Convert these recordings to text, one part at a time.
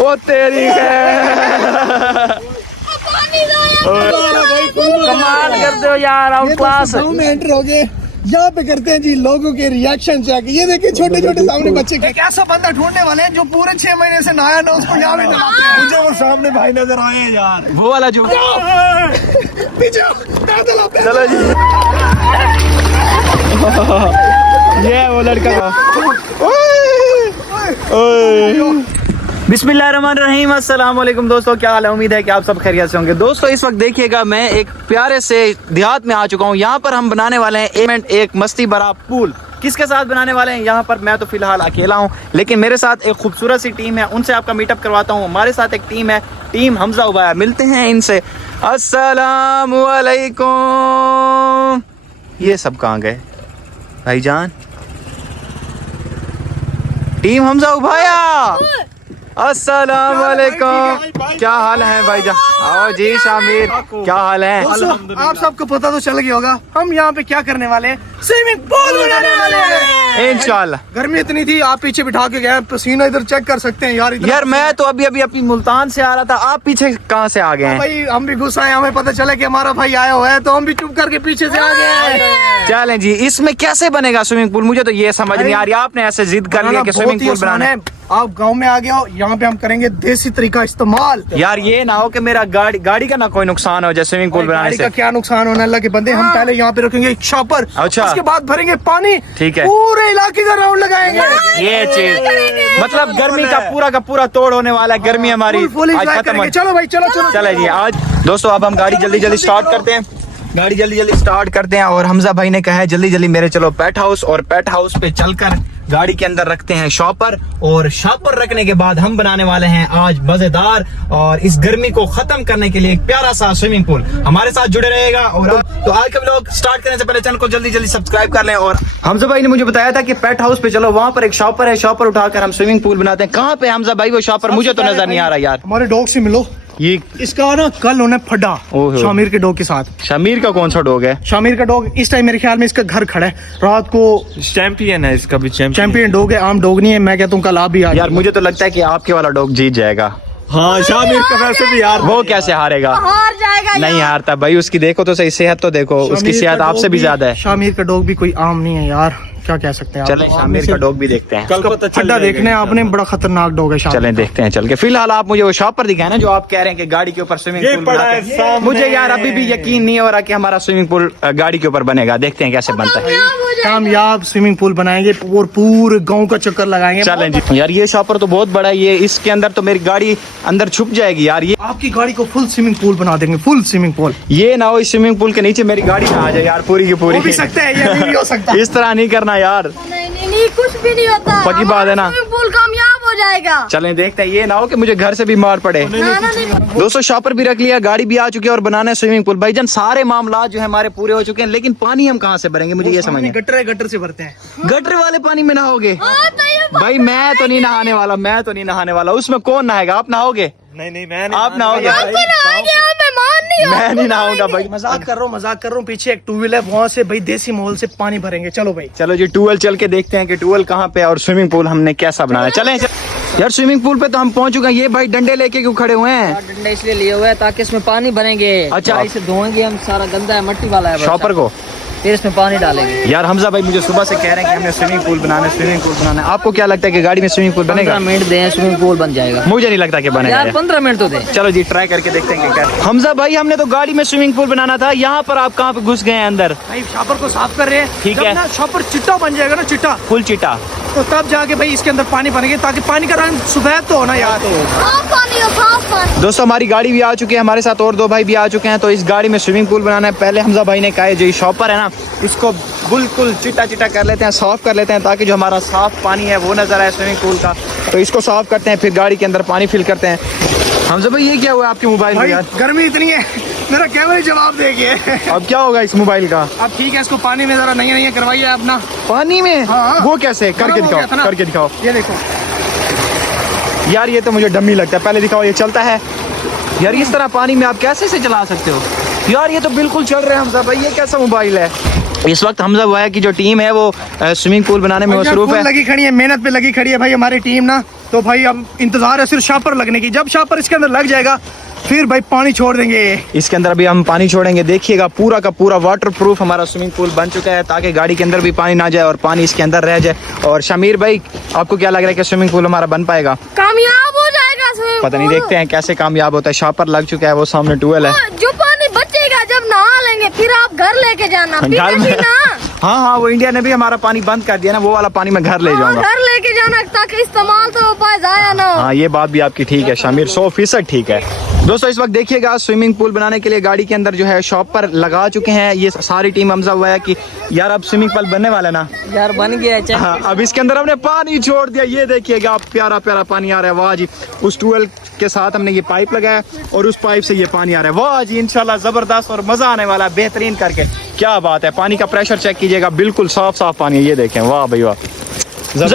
ओ तेरी कमाल करते हो यार, आउट क्लास। एंटर हो गए, यहाँ पे करते हैं जी लोगों के रिएक्शन चेक। ये देखिए छोटे छोटे सामने बच्चे, एक ऐसा बंदा ढूंढने वाले हैं जो पूरे 6 महीने से नहाया ना, उसको यहाँ पे नहाते हैं। मुझे वो सामने भाई नजर आए हैं यार, वो वाला जो पीछे चलो जी। ये वो लड़का। बिस्मिल्लाहिर्रहमानिर्रहीम, अस्सलाम वालेकुम दोस्तों, क्या हाल है? उम्मीद है कि आप सब खैरियत से होंगे। दोस्तों इस वक्त देखिएगा, मैं एक प्यारे से देहात में आ चुका हूँ। यहाँ पर हम बनाने वाले हैं एक मस्ती भरा पूल। किसके साथ बनाने वाले हैं? यहाँ पर मैं तो फिलहाल अकेला हूँ, लेकिन मेरे साथ एक खूबसूरत सी टीम है, उनसे आपका मीटअप करवाता हूँ। हमारे साथ एक टीम है, टीम हमजा उबाया। मिलते हैं इनसे। अस्सलामु अलैकुम। ये सब कहाँ गए भाईजान? टीम हमजा उबाया, अस्सलाम वालेकुम। क्या हाल है भाईजान? आओ जी शामिर, क्या हाल है? आप सबको पता तो चल गया होगा हम यहाँ पे क्या करने वाले हैं, स्विमिंग पूल बनाने वाले हैं इंशाल्लाह। गर्मी इतनी थी, आप पीछे बिठा के गए, पसीना इधर चेक कर सकते हैं यार। यार मैं तो अभी अपनी मुल्तान से आ रहा था, आप पीछे कहाँ से आ गए हैं? भाई हम भी गुस्सा है, हमें पता चला कि हमारा भाई आया हुआ है तो हम भी चुप करके पीछे से आ गए हैं। चलें जी, इसमें कैसे बनेगा स्विमिंग पूल? मुझे तो ये समझ नहीं आ रही, आपने ऐसे जिद कर लिया कि स्विमिंग पूल बनाना है। आप गांव में आ गए हो, यहाँ पे हम करेंगे देसी तरीका इस्तेमाल। यार ये ना हो कि मेरा गाड़ी का ना कोई नुकसान हो जाए स्विमिंग पूल बनाने से। क्या नुकसान होने अल्लाह के बंदे। हम पहले यहाँ पे रखेंगे एक शॉपर, अच्छा, उसके बाद भरेंगे पानी, ठीक है, पूरे इलाके का राउंड लगाएंगे। ये चीज मतलब गर्मी का पूरा तोड़ होने वाला है। गर्मी हमारी आज खत्म हो। चलो भाई चलो चले जी। आज दोस्तों अब हम गाड़ी जल्दी स्टार्ट करते हैं, गाड़ी जल्दी स्टार्ट करते हैं। और हमजा भाई ने कहा है जल्दी मेरे चलो पेट हाउस, और पेट हाउस पे चलकर गाड़ी के अंदर रखते हैं शॉपर, और शॉपर रखने के बाद हम बनाने वाले हैं आज मजेदार और इस गर्मी को खत्म करने के लिए एक प्यारा सा स्विमिंग पूल। हमारे साथ जुड़े रहेगा। और तो आज के लोग स्टार्ट करने से पहले चैनल को जल्दी सब्सक्राइब कर लें। और हमजा भाई ने मुझे बताया था कि पेट हाउस पे चलो, वहाँ पर एक शॉपर है, शॉपर उठाकर हम स्विमिंग पूल बनाते हैं। कहाँ पे हमजा भाई वो शॉपर? मुझे तो नजर नहीं आ रहा यार। हमारे डॉग से मिलो, ये इसका ना कल उन्हें फटा शामिर के डॉग के साथ। शामिर का कौन सा डॉग है? शामिर का डॉग इस टाइम मेरे ख्याल में इसका घर खड़ा है। रात को चैंपियन है, इसका भी चैंपियन डॉग है, आम डॉग नहीं है। मैं कहता हूँ कल आप भी आ। यार मुझे तो लगता है कि आपके वाला डॉग जीत जाएगा। हाँ शामिर का वैसे भी यार वो कैसे हारेगा? हार जाएगा। नहीं हारता भाई, उसकी देखो तो सही सेहत तो देखो, उसकी सेहत आपसे भी ज्यादा है। शामिर का डॉग भी कोई आम नहीं है यार, क्या कह सकते हैं। चलें शामिर का डॉग भी देखते हैं। कल पता खड्डा देखने आपने, बड़ा खतरनाक डॉग है। चलें देखते हैं चल के। फिलहाल आप मुझे वो शॉपर दिखाए ना जो आप कह रहे हैं कि गाड़ी के ऊपर स्विमिंग पूल बनाते हैं। मुझे यार अभी भी यकीन नहीं हो रहा कि हमारा स्विमिंग पूल गाड़ी के ऊपर बनेगा। देखते हैं कैसे बनता है। कामयाब स्विमिंग पूल बनाएंगे और पूरे गांव का चक्कर लगाएंगे। चलें जी। यार ये शॉपर तो बहुत बड़ा है, ये इसके अंदर तो मेरी गाड़ी अंदर छुप जाएगी यार। ये आपकी गाड़ी को फुल स्विमिंग पूल बना देंगे, फुल स्विमिंग पूल। ये ना हो इस स्विमिंग पूल के नीचे मेरी गाड़ी ना आ जाए यार, पूरी की पूरी। हो भी सकता है, ये भी हो सकता है। इस तरह नहीं करना यार, नहीं कुछ भी नहीं होता, पक्की बात है ना। पूल कामयाब हो जाएगा। चलें देखते हैं, ये ना हो कि मुझे घर से भी मार पड़े। दोस्तों शॉपर भी रख लिया, गाड़ी भी आ चुकी है और बनाना है स्विमिंग पूल। भाईजान सारे मामला जो है हमारे पूरे हो चुके हैं, लेकिन पानी हम कहाँ से भरेंगे? मुझे ये समझ नहीं। गटर से भरते हैं। गटर वाले पानी में नहाओगे? भाई मैं तो नहीं नहाने वाला, उसमें कौन नहाएगा? आप नहाओगे? नहीं मैं आप नहाओगे? मैं नहीं नहाऊंगा भाई। मजाक कर रहा हूँ। पीछे एक टूविल है, वहाँ से भाई देसी माहौल से पानी भरेंगे। चलो भाई चलो जी, ट्यूबवेल चल के देखते हैं कि ट्यूबवेल कहाँ पे और स्विमिंग पूल हमने कैसा बनाना है। चलें यार स्विमिंग पूल पे तो हम पहुंच चुके हैं। ये भाई डंडे लेके क्यों खड़े हुए हैं? डंडे इसलिए लिए हुए हैं ताकि इसमें पानी भरेंगे। अच्छा, इसे धोएंगे हम, सारा गंदा है, मट्टी वाला है शॉपर को, फिर इसमें पानी डालेंगे। यार हमजा भाई मुझे सुबह से कह रहे हैं कि हमने स्विमिंग पूल बनाना है। आपको क्या लगता है कि गाड़ी में स्विमिंग पूल बनेगा? 15 मिनट दें, स्विमिंग पूल बन जाएगा। मुझे नहीं लगता कि बनेगा यार 15 मिनट तो दें। चलो जी ट्राई करके देखते हैं क्या। हमजा भाई हमने तो गाड़ी में स्विमिंग पूल बनाना था, यहाँ पर आप कहाँ पे घुस गए हैं अंदर? भाई शॉपर को साफ कर रहे हैं। ठीक है ना, शॉपर चिट्टा बन जाएगा ना, चिट्टा फुल चिट्टा, तो तब जाके भाई इसके अंदर पानी भरेंगे ताकि पानी का रंग सफेद तो होना यार। दोस्तों हमारी गाड़ी भी आ चुकी है, हमारे साथ और 2 भाई भी आ चुके हैं। तो इस गाड़ी में स्विमिंग पूल बनाना है। पहले हमजा भाई ने कहा है जो ये शॉपर है ना, इसको बिल्कुल चिट्टा कर लेते हैं, साफ कर लेते हैं, ताकि जो हमारा साफ पानी है वो नजर आए स्विमिंग पूल का। तो इसको साफ करते हैं, फिर गाड़ी के अंदर पानी फिल करते हैं। हमजा भाई ये क्या हुआ आपके मोबाइल में यार? गर्मी इतनी है, मेरा कैमरा जवाब देगी। अब क्या होगा इस मोबाइल का? अब ठीक है, इसको पानी में जरा नहीं करवाइए अपना। पानी में? हाँ। वो कैसे? करके दिखाओ। ये देखो यार ये तो मुझे डम्मी लगता है, पहले दिखाओ ये चलता है। यार इस तरह पानी में आप कैसे से चला सकते हो? यार ये तो बिल्कुल चल रहे हैं हमजा भाई, ये कैसा मोबाइल है? इस वक्त हमजा भाई की जो टीम है वो स्विमिंग पूल बनाने में मसरूफ है। लगी खड़ी है, मेहनत पे लगी खड़ी है भाई हमारी टीम ना। तो भाई अब इंतजार है सिर्फ शापर लगने की। जब शापर इसके अंदर लग जाएगा फिर भाई पानी छोड़ देंगे। इसके अंदर अभी हम पानी छोड़ेंगे। देखिएगा पूरा का पूरा वाटर प्रूफ हमारा स्विमिंग पूल बन चुका है ताकि गाड़ी के अंदर भी पानी ना जाए और पानी इसके अंदर रह जाए। और शमीर भाई आपको क्या लग रहा है कि स्विमिंग पूल हमारा बन पाएगा? कामयाब हो जाएगा स्विमिंग पता नहीं, पूल। देखते हैं कैसे कामयाब होता है। शॉपर लग चुका है, वो सामने ट्यूबवेल है। जो पानी बचेगा जब नहा लेंगे फिर आप घर लेके जाना। फिर घर में- ऐसी ना हाँ हाँ, वो इंडिया ने भी हमारा पानी बंद कर दिया ना, वो वाला पानी मैं घर ले जाऊंगा। घर लेके जाना ताकि इस्तेमाल तो पाए जाया ना हो। हाँ, ये बात भी आपकी ठीक है शामिर, 100% ठीक है। दोस्तों इस वक्त देखिएगा स्विमिंग पूल बनाने के लिए गाड़ी के अंदर जो है शॉपर लगा चुके हैं। ये सारी टीम हमजा हुआ है कि यार अब स्विमिंग पूल बनने वाला है ना। यार बन गया है। हाँ, अब इसके अंदर हमने पानी छोड़ दिया। ये देखिएगा प्यारा प्यारा पानी आ रहा है, वाह जी। उस ट्यूबवेल के साथ हमने ये पाइप लगाया और उस पाइप से ये पानी आ रहा है, वाह जी। इंशाल्लाह जबरदस्त और मजा आने वाला है, बेहतरीन करके। क्या बात है, पानी का प्रेशर चेक कीजिएगा, बिल्कुल साफ साफ पानी है। ये देखें, वाह भाई वाह।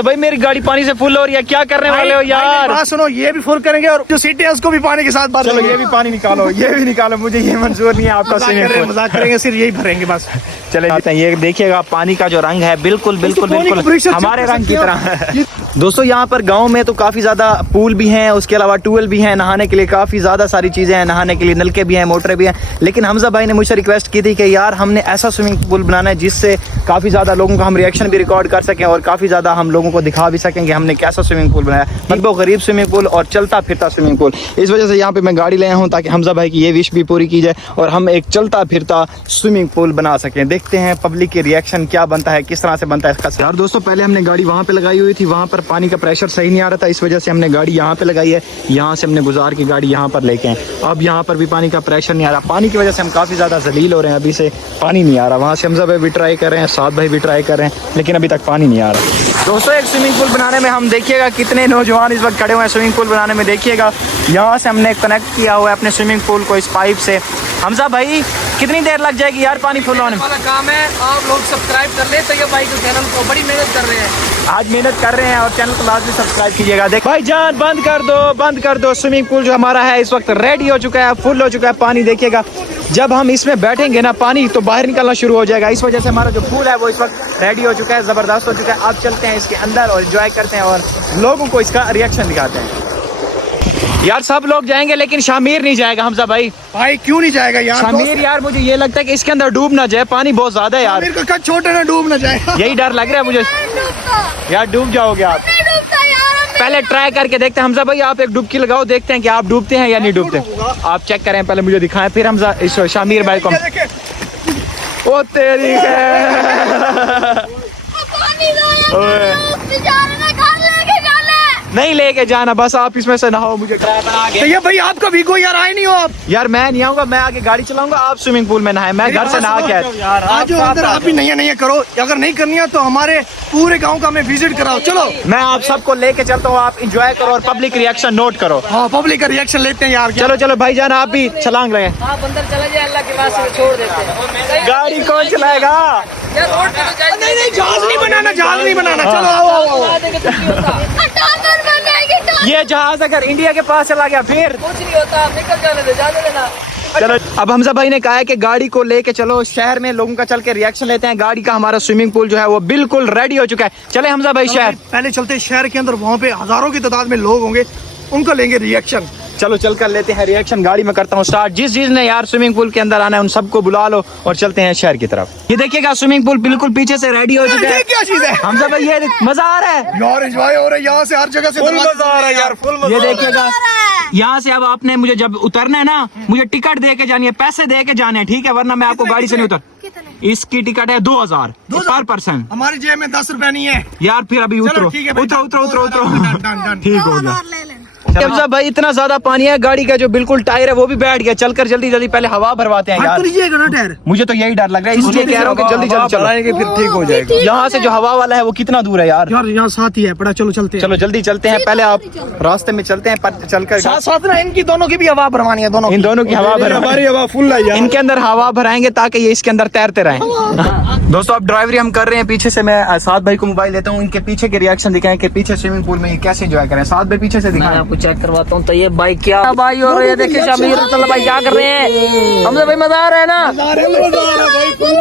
भाई मेरी गाड़ी पानी से फुल हो रही है, क्या करने वाले हो यार? बात सुनो, ये भी फुल करेंगे और जो सीटें हैं उसको भी पानी के साथ भर चलो देंगे। ये भी पानी निकालो, ये भी निकालो, मुझे ये मंजूर नहीं है आपका स्विमिंग पूल। मजाक करेंगे, सिर्फ यही भरेंगे बस। चले आते हैं। ये देखिएगा पानी का जो रंग है बिल्कुल बिल्कुल पानी का बिल्कुल pressure हमारे check कर रंग की सकते तरह हो। है। दोस्तों यहाँ पर गांव में तो काफी ज्यादा पूल भी हैं, उसके अलावा ट्यूबवेल भी हैं, नहाने के लिए काफी ज्यादा सारी चीजें हैं, नहाने के लिए नलके भी हैं, मोटरें भी हैं। लेकिन हमजा भाई ने मुझसे रिक्वेस्ट की थी कि यार हमने ऐसा स्विमिंग पूल बनाना है जिससे काफी ज्यादा लोगों का हम रिएक्शन भी रिकॉर्ड कर सकें और काफी ज्यादा हम लोगों को दिखा भी सकें कि हमने कैसा स्विमिंग पूल बनाया। मतलब गरीब स्विमिंग पूल और चलता फिरता स्विमिंग पूल। इस वजह से यहाँ पे मैं गाड़ी लाया हूँ ताकि हमजा भाई की ये विश भी पूरी की जाए और हम एक चलता फिरता स्विमिंग पूल बना सकें। देखते हैं पब्लिक की रिएक्शन क्या बनता है, किस तरह से बनता है इसका। यार दोस्तों पहले हमने गाड़ी वहाँ पे लगाई हुई थी, वहाँ पर पानी का प्रेशर सही नहीं आ रहा था, इस वजह से हमने गाड़ी यहाँ पे लगाई है। यहाँ से हमने गुजार की गाड़ी यहाँ पर लेके आए। अब यहाँ पर भी पानी का प्रेशर नहीं आ रहा, पानी की वजह से हम काफ़ी ज़्यादा जलील हो रहे हैं। अभी से पानी नहीं आ रहा। वहाँ से हमजा भाई भी ट्राई कर रहे हैं, साद भाई भी ट्राई कर रहे हैं, लेकिन अभी तक पानी नहीं आ रहा। दोस्तों एक स्विमिंग पूल बनाने में हम देखिएगा कितने नौजवान इस वक्त खड़े हुए हैं स्विमिंग पूल बनाने में। देखिएगा यहाँ से हमने कनेक्ट किया हुआ है अपने स्विमिंग पूल को इस पाइप से। हमजा भाई कितनी देर लग जाएगी यार पानी फुल होने में? वाला काम है, आप लोग सब्सक्राइब कर ले तो ये भाई के चैनल को बड़ी मेहनत कर रहे हैं। आज मेहनत कर रहे हैं और चैनल को लाजमी सब्सक्राइब कीजिएगा। देख भाई जान बंद कर दो, बंद कर दो। स्विमिंग पूल जो हमारा है इस वक्त रेडी हो चुका है, फुल हो चुका है पानी। देखिएगा जब हम इसमें बैठेंगे ना पानी तो बाहर निकलना शुरू हो जाएगा। इस वजह से हमारा जो पूल है वो इस वक्त रेडी हो चुका है, जबरदस्त हो चुका है। अब चलते हैं इसके अंदर और एंजॉय करते हैं और लोगों को इसका रिएक्शन दिखाते हैं। यार सब लोग जाएंगे लेकिन शामिर नहीं जाएगा हमजा भाई। भाई क्यों नहीं जाएगा यार? शामिर यार मुझे ये लगता है कि इसके अंदर डूब ना जाए, पानी बहुत ज्यादा है यार। शामिर का कद छोटा ना डूब ना जाए। यही डर लग रहा है मुझे नहीं डूबता, यार, डूब जाओगे आप। नहीं डूबता यार, हम पहले ट्राई करके देखते हैं। हमजा भाई आप एक डुबकी लगाओ, देखते हैं कि आप डूबते हैं या नहीं डूबते। आप चेक करें, पहले मुझे दिखाएं, फिर हमजा इस शामिर भाई को। ओ तेरी है। पानी दो ओए। यार, बेचारे ने घर लेके जाना है। नहीं लेके जाना, बस आप इसमें से नहाओ। मुझे बना तो ये भाई आपका भीगो यार, आए नहीं हो आप? यार मैं नहीं आऊंगा, मैं आगे गाड़ी चलाऊंगा, आप स्विमिंग पूल में नहाए, मैं घर से नहा के आया। आज जो अंदर आप भी नहीं करो। अगर नहीं करनी है तो हमारे पूरे गांव का हमें विजिट कराओ। चलो मैं आप सबको लेके चलता हूँ, आप इंजॉय करो और पब्लिक रिएक्शन नोट करो। हाँ, पब्लिक का रिएक्शन लेते हैं यार। चलो चलो भाईजान आप भी छलांग लगे। आप अंदर चले जाए, अल्लाह के वास्ते छोड़ देते हैं। गाड़ी कौन चलाएगा? यार रोड पे तो जाए। नहीं जहाज नहीं बनाना, जहाज नहीं बनाना। चलो आओ आओ आओ। टावर बन जाएगी, टावर। ये जहाज अगर इंडिया के पास चला गया फिर कुछ नहीं होता, आप निकल जाने दे, जाने देना। चलो। अब हमजा भाई ने कहा है कि गाड़ी को लेके चलो शहर में, लोगों का चल के रिएक्शन लेते हैं। गाड़ी का हमारा स्विमिंग पूल जो है वो बिल्कुल रेडी हो चुका है। चले हमजा भाई शहर। पहले चलते हैं शहर के अंदर, वहाँ पे हजारों की तादाद में लोग होंगे, उनका लेंगे रिएक्शन। चलो चल कर लेते हैं रिएक्शन। गाड़ी में करता हूँ स्टार्ट। जिस ने यार स्विमिंग पूल के अंदर आना है उन सबको बुला लो और चलते हैं शहर की तरफ। ये देखिएगा स्विमिंग पूल बिल्कुल पीछे से रेडी हो चुका है। ये क्या चीज है हमजा भाई ये मजा आ रहा है यार? एंजॉय हो रहा है यहाँ से, हर जगह से फुल मजा आ रहा है यार, फुल मजा। ये देखिएगा यहाँ से अब आपने मुझे जब उतरना है ना, मुझे टिकट दे के जानी है, पैसे दे के जाने हैं, ठीक है? वरना मैं आपको गाड़ी से नहीं उतर। कितने? इसकी टिकट है 2000 पर पर्सन। हमारी जेब में 10 रुपए नहीं है यार फिर अभी उतरो, ठीक है भाई, उतरो उतरो उतरो उतरो। Done, done, done. ठीक हो गया। ले लेना। हमजा भाई इतना ज्यादा पानी है, गाड़ी का जो बिल्कुल टायर है वो भी बैठ गया। चलकर जल्दी जल्दी पहले हवा भरवाते हैं यार। टायर मुझे तो यही डर लग रहा है, इसलिए कह रहा हूँ कि जल्दी जल्दी चलो, फिर ठीक हो जाएगा। यहाँ से जो हवा वाला है वो कितना दूर है यार? यार यहाँ साथ ही है पड़ा। चलो चलते हैं। चलो जल्दी चलते हैं। पहले आप रास्ते में चलते हैं, पर चलकर साथ साथ ना इनकी दोनों की भी हवा भरवानी है, दोनों इन दोनों की हवा भरा। हमारी हवा फुल है यार। इनके अंदर हवा भराएंगे ताकि ये इसके अंदर तैरते रहें। दोस्तों अब ड्राइवरी हम कर रहे हैं। पीछे से मैं साद भाई को मोबाइल देता हूँ, इनके पीछे के रिएक्शन दिखाएं कि पीछे स्विमिंग पूल में ये कैसे एंजॉय करें। साद भाई पीछे से मैं दिखाएं। आपको चेक करवाता हूँ। तो ये भाई क्या भाई, और ये देखिए शामिर अब्दुल्ला भाई क्या कर रहे हैं। हमसे भाई मजा आ रहा है ना,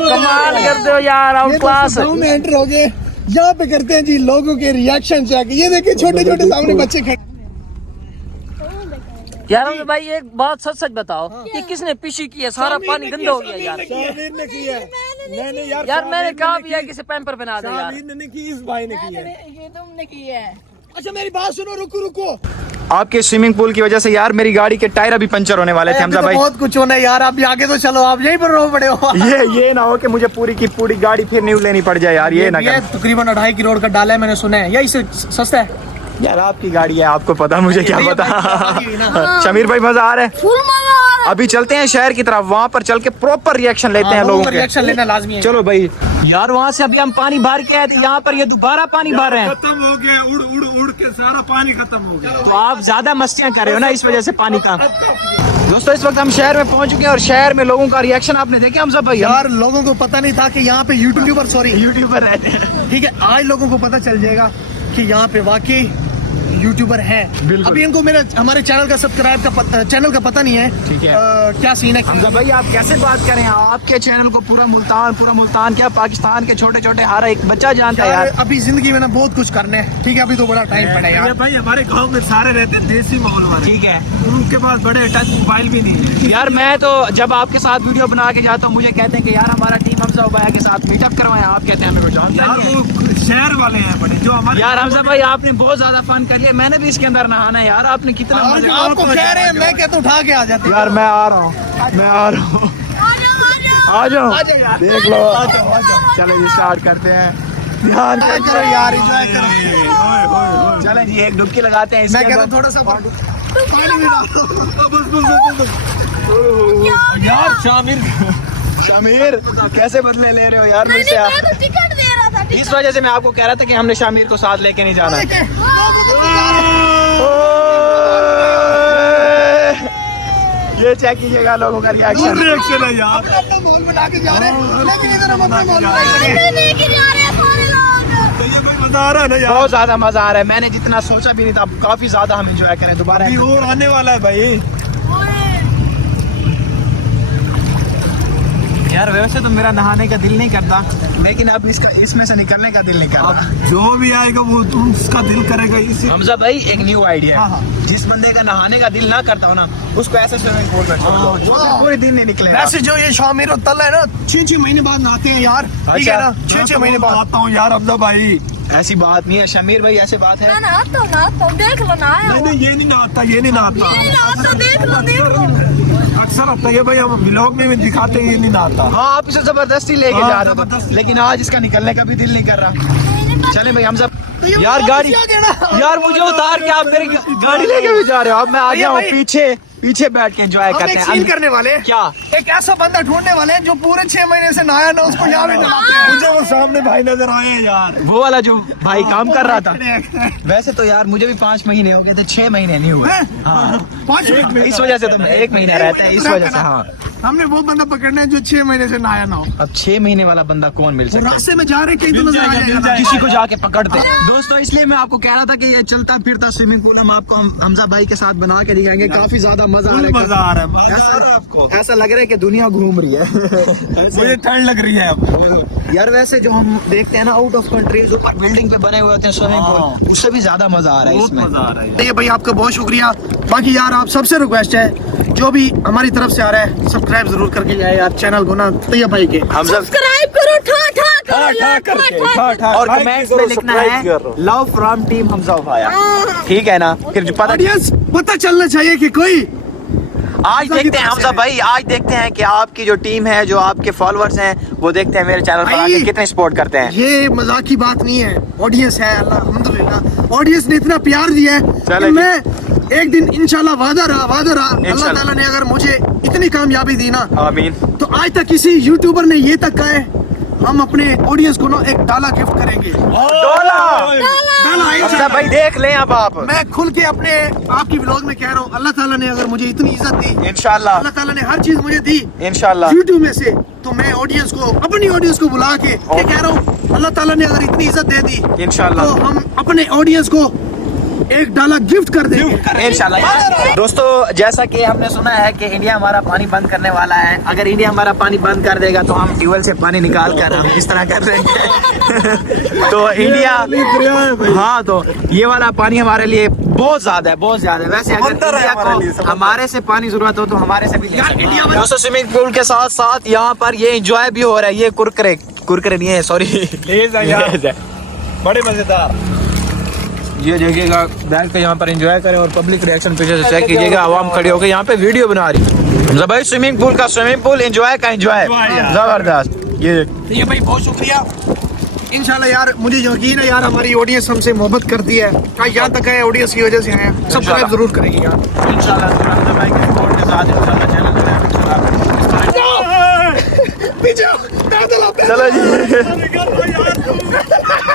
कमाल करते हो यार, आउट क्लास। एंटर हो गए। यहाँ पे करते हैं जी लोगों के रिएक्शन चेक। ये देखिए छोटे छोटे सामने बच्चे खड़े। यार हमजा भाई एक बात सच सच बताओ कि किसने पीछी की है? सारा पानी गंदा हो गया यार। शामिर ने की है। मैंने यार मैंने कहा भी है किसे पैम्पर बना दे यार। शामिर ने की, इस भाई ने की है। ये तुमने की है। अच्छा मेरी बात सुनो, रुको रुको। आपके स्विमिंग पूल की वजह से यार मेरी गाड़ी के टायर अभी पंचर होने वाले थे हमजा भाई। बहुत कुछ होना है यार, आप भी आगे तो चलो, आप यहीं पर रो पड़े हो। ये ना हो कि मुझे पूरी की पूरी गाड़ी फिर न्यू लेनी पड़ जाए यार, ये ना कर। तकरीबन 2.5 करोड़ का डाला है मैंने सुना है, या इससे सस्ता है? यार आपकी गाड़ी है, आपको पता, मुझे क्या पता। शमीर भाई मजा आ रहा है? फुल मजा आ रहा है। अभी चलते हैं शहर की तरफ, वहाँ पर चल के प्रॉपर रिएक्शन लेते हैं लोगों के। रिएक्शन लेना लाजमी है। चलो भाई। यार वहाँ से अभी हम पानी भर के आए थे, यहाँ पर ये दोबारा पानी भर रहे हैं। खत्म हो गया, उड़ के सारा पानी खत्म हो गया। तो आप ज्यादा मस्तियाँ कर रहे हो ना इस वजह से पानी का। दोस्तों इस वक्त हम शहर में पहुंच चुके हैं और शहर में लोगों का रिएक्शन आपने देखे हमजा भाई? यार लोगों को पता नहीं था कि यहाँ पे यूट्यूबर रहते हैं। ठीक है, आज लोगों को पता चल जाएगा कि यहाँ पे वाकई यूट्यूबर है। अभी इनको हमारे चैनल का पता नहीं है। ठीक है। क्या सीन है हमजा भाई आप कैसे बात करें? आपके चैनल को पूरा मुल्तान क्या पाकिस्तान के छोटे छोटे हर एक बच्चा जानता है यार। अभी जिंदगी में ना बहुत कुछ करना है। ठीक है, अभी तो बड़ा टाइम पड़ा है यार। भाई हमारे गांव में सारे रहते हैं देसी माहौल वाले। ठीक है, उनके पास बड़े टच मोबाइल भी नहीं है। यार मैं तो जब आपके साथ वीडियो बना के जाता हूँ मुझे कहते हैं कि यार हमारा टीम हमजा भाई के साथ मीटअप करवाएं। आप कहते हैं हमें कुछ जानता यार नहीं है। वो शहर वाले हैं बड़े जो हमारे। यार हमजा भाई आपने बहुत ज्यादा फन कर लिया, मैंने भी इसके अंदर नहाना है यार। आपने कितना मजे। आपको कह रहे हैं, मैं कहता उठा के आ जाते। यार मैं आ रहा हूँ। आ जाओ देख लो। चलो जी स्टार्ट करते हैं। ध्यान करो यार, एंजॉय करो। चले जी एक डुबकी लगाते हैं। मैं कहता थोड़ा सा पानी में डालो। यार शामिर कैसे बदले ले रहे हो यार मुझसे मैं आप? तो टिकट दे रहा था। इस वजह से मैं आपको कह रहा था कि हमने शामिर को साथ लेके नहीं जाना। ये चेक कीजिएगा लोगों का रिएक्शन। रिएक्शन है यार। अपना मॉल बना के जा रहे हैं, लेकिन इधर हम अपना मॉल बना के नहीं लेके जा रहे हैं सारे लोग। तो ये भाई मजा आ रहा है ना यार। बहुत ज्यादा मजा आ रहा है, मैंने जितना सोचा भी नहीं था। काफी ज्यादा हम एंजॉय करें दोबारा। अभी और आने वाला है भाई। यार वैसे तो मेरा नहाने का दिल नहीं करता, लेकिन अब इसमें से निकलने का दिल नहीं कर रहा। जो भी आएगा वो उसका दिल करेगा इसी। हमजा भाई एक न्यू आइडिया है। जिस बंदे का नहाने का दिल ना करता हो ना उसको ऐसे स्विमिंग पूल में छोड़ दो, जो फिर पूरे दिन नहीं निकले। वैसे जो ये शामिर और तल है ना 6 महीने बाद नहाते हैं यार। ठीक है ना, 6 महीने बाद आता हूँ यार हमजा भाई। ऐसी बात नहीं है शमीर भाई, ऐसी बात है। ना नहाता हूँ, देख लो ना। ये नहीं नहाता, ये नहीं नहाता। देख लो। अक्सर आता है भाई, हम व्लॉग में भी दिखाते हैं ये नहीं नहाता। हाँ आप इसे जबरदस्ती लेके हाँ, जा रहे हो, जबरदस्ती। लेकिन आज इसका निकलने का भी दिल नहीं कर रहा। चले भाई हम सब यार गाड़ी। यार मुझे उतार के आप मेरी गाड़ी लेके भी जा रहे हो। अब मैं आ गया हूँ पीछे बैठ के एंजॉय हम करते एक हैं। सीन करने वाले हैं। क्या? एक ऐसा बंदा ढूंढने वाले हैं जो पूरे 6 महीने से नहाया ना, उसको यहाँ पे नहाते हैं। मुझे वो सामने भाई नजर आए हैं यार। वो वाला जो भाई काम कर रहा था। वैसे तो यार मुझे भी 5 महीने हो गए थे, 6 महीने नहीं हुए। हाँ 5 इस वजह से तो 1 महीना रहते हैं इस वजह से। हाँ हमने वो बंदा पकड़ना है जो 6 महीने से नहाया ना हो। अब 6 महीने वाला बंदा कौन मिल सकता है? रास्ते में जा रहे कहीं तो मिल नजर आ जाएगा, जाएगा। किसी को जाके पकड़ते। दोस्तों इसलिए मैं आपको कह रहा था कि ये चलता फिरता स्विमिंग पूल हम आपको हमजा भाई के साथ बना के दिखाएंगे। काफी ज्यादा मजा आ रहा मजा है। आ रहा है, मजा आ रहा है आपको। ऐसा लग रहा है कि दुनिया घूम रही है। मुझे ठंड लग रही है अब। यार वैसे जो हम देखते हैं ना आउट ऑफ कंट्रीज ऊपर बिल्डिंग पे बने हुए होते हैं स्विमिंग पूल, उससे भी ज्यादा मजा आ रहा है बहुत इसमें। मजा आ रहा है। ये भाई आपका बहुत शुक्रिया। बाकी यार आप सबसे रिक्वेस्ट है जो भी हमारी तरफ से आ रहा है सब्सक्राइब जरूर करके जाए यार चैनल को ना, तैयब भाई के। हम सब सब्सक्राइब करो, ठा और कमेंट्स में लिखना है लव फ्रॉम टीम हमजा भाई, ठीक है ना? फिर जो पता ऑडियंस पता चलना चाहिए कि कोई आज देखते हैं हमजा भाई, आज देखते हैं कि आपकी जो टीम है, जो आपके फॉलोअर्स हैं, वो देखते हैं मेरे चैनल पर आके कितने सपोर्ट करते हैं। ये मजाक की बात नहीं है, ऑडियंस है। अल्हम्दुलिल्लाह ऑडियंस ने इतना प्यार दिया है कि मैं एक दिन इंशाल्लाह वादा रहा अल्लाह ताला ने अगर मुझे इतनी कामयाबी दी ना, आमीन। तो आज तक किसी यूट्यूबर ने ये तक कहा है हम अपने ऑडियंस को ना एक डाला गिफ्ट करेंगे। डॉला हमजा भाई देख लें अब आप। मैं खुल के अपने आपकी व्लॉग में कह रहा हूँ, अल्लाह ताला ने अगर मुझे इतनी इज्जत दी, इंशाल्लाह अल्लाह ताला ने हर चीज मुझे दी इंशाल्लाह यूट्यूब में से, तो मैं ऑडियंस को अपनी ऑडियंस को बुला के कह रहा हूँ अल्लाह ताला ने अगर इतनी इज्जत दे दी इंशाल्लाह तो हम अपने ऑडियंस को एक डाला गिफ्ट कर देंगे इंशाल्लाह। दोस्तों जैसा कि हमने सुना है कि इंडिया हमारा पानी बंद करने वाला है, अगर इंडिया हमारा पानी बंद कर देगा तो हम ट्यूबवेल से पानी निकाल कर हम इस तरह कर रहे हैं तो इंडिया, हाँ तो ये वाला पानी हमारे लिए बहुत ज्यादा है, बहुत ज्यादा है। वैसे अगर इंडिया को हमारे से पानी जरूरत हो तो हमारे से भी दोस्तों स्विमिंग पूल के साथ साथ यहाँ पर ये एंजॉय भी हो रहा है। ये कुरकुरे नहीं है, सॉरी बड़े मजेदार। ये देखिएगा, बैठ के यहाँ पर एंजॉय करें और पब्लिक रिएक्शन पीछे से चेक कीजिएगा। आवाम खड़ी होकर यहाँ पे वीडियो बना रही है। भाई स्विमिंग पूल का स्विमिंग पूल, एंजॉय का एंजॉय, जबरदस्त। ये भाई बहुत शुक्रिया। इंशाल्लाह यार मुझे यकीन है यार हमारी ऑडियंस हमसे मोहब्बत करती है। यहाँ तक है ऑडियंस की वजह से हैं, सब्सक्राइब जरूर करेंगी यार इंशाल्लाह भाई के सपोर्ट के साथ इंशाल्लाह चैनल चलो जी।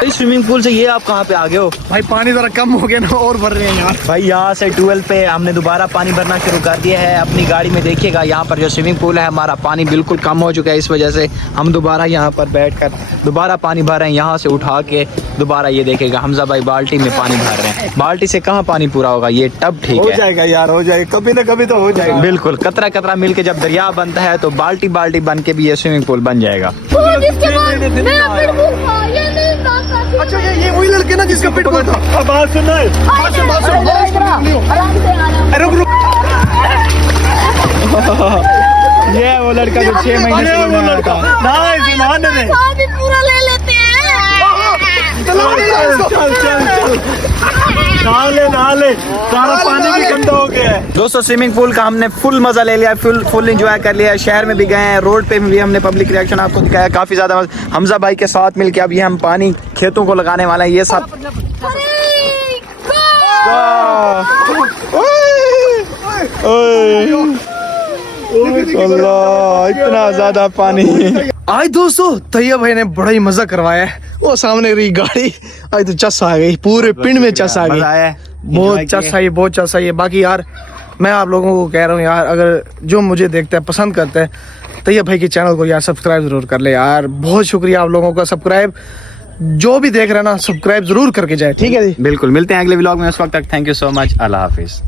स्विमिंग पूल से ये आप कहाँ पे आ गए हो? भाई पानी जरा कम हो गया ना और भर रहे हैं यार। भाई यहाँ से 12 पे हमने दोबारा पानी भरना शुरू कर दिया है। अपनी गाड़ी में देखिएगा यहाँ पर जो स्विमिंग पूल है हमारा पानी बिल्कुल कम हो चुका है, इस वजह से हम दोबारा यहाँ पर बैठकर दोबारा पानी भर रहे हैं। यहाँ से उठा के दोबारा ये देखेगा हमजा भाई बाल्टी में पानी भर रहे हैं। बाल्टी से कहाँ पानी पूरा होगा, ये टब ठीक हो है, जाएगा यार, हो जाएगा, कभी ना कभी तो हो जाएगा। बिल्कुल कतरा कतरा मिलके जब दरिया बनता है तो बाल्टी बाल्टी बन के भी ये स्विमिंग पूल बन जाएगा। अच्छा ये वही लड़के ना जिसका पेट बुल था। बात सुन ये वो लड़का जो 6 महीने से बीमार था। पूरा ले लेते हैं। नहा ले, सारा पानी भी गंदा हो गया है। दोस्तों स्विमिंग पूल का हमने फुल मजा ले लिया, फुल एंजॉय कर लिया। शहर में भी गए हैं, रोड पे भी हमने पब्लिक रिएक्शन आपको दिखाया, काफी ज्यादा हमजा भाई के साथ मिलके अब ये हम पानी खेतों को लगाने वाले हैं। ये सब अल्लाह इतना ज्यादा पानी। आज दोस्तों तैयब भाई ने बड़ा ही मजा करवाया है। वो सामने रही गाड़ी, आज तो चस आ गई, पूरे पिंड में चस आ गई, बहुत चस आई, बहुत चस आई है। बाकी यार मैं आप लोगों को कह रहा हूँ यार, अगर जो मुझे देखता है पसंद करता है तैयब भाई के चैनल को यार सब्सक्राइब जरूर कर ले यार। बहुत शुक्रिया आप लोगों का, सब्सक्राइब जो भी देख रहे हैं ना सब्सक्राइब जरूर करके जाए, ठीक है जी। बिल्कुल, मिलते हैं अगले व्लॉग में, उस वक्त तक thank you so much, Allah Hafiz.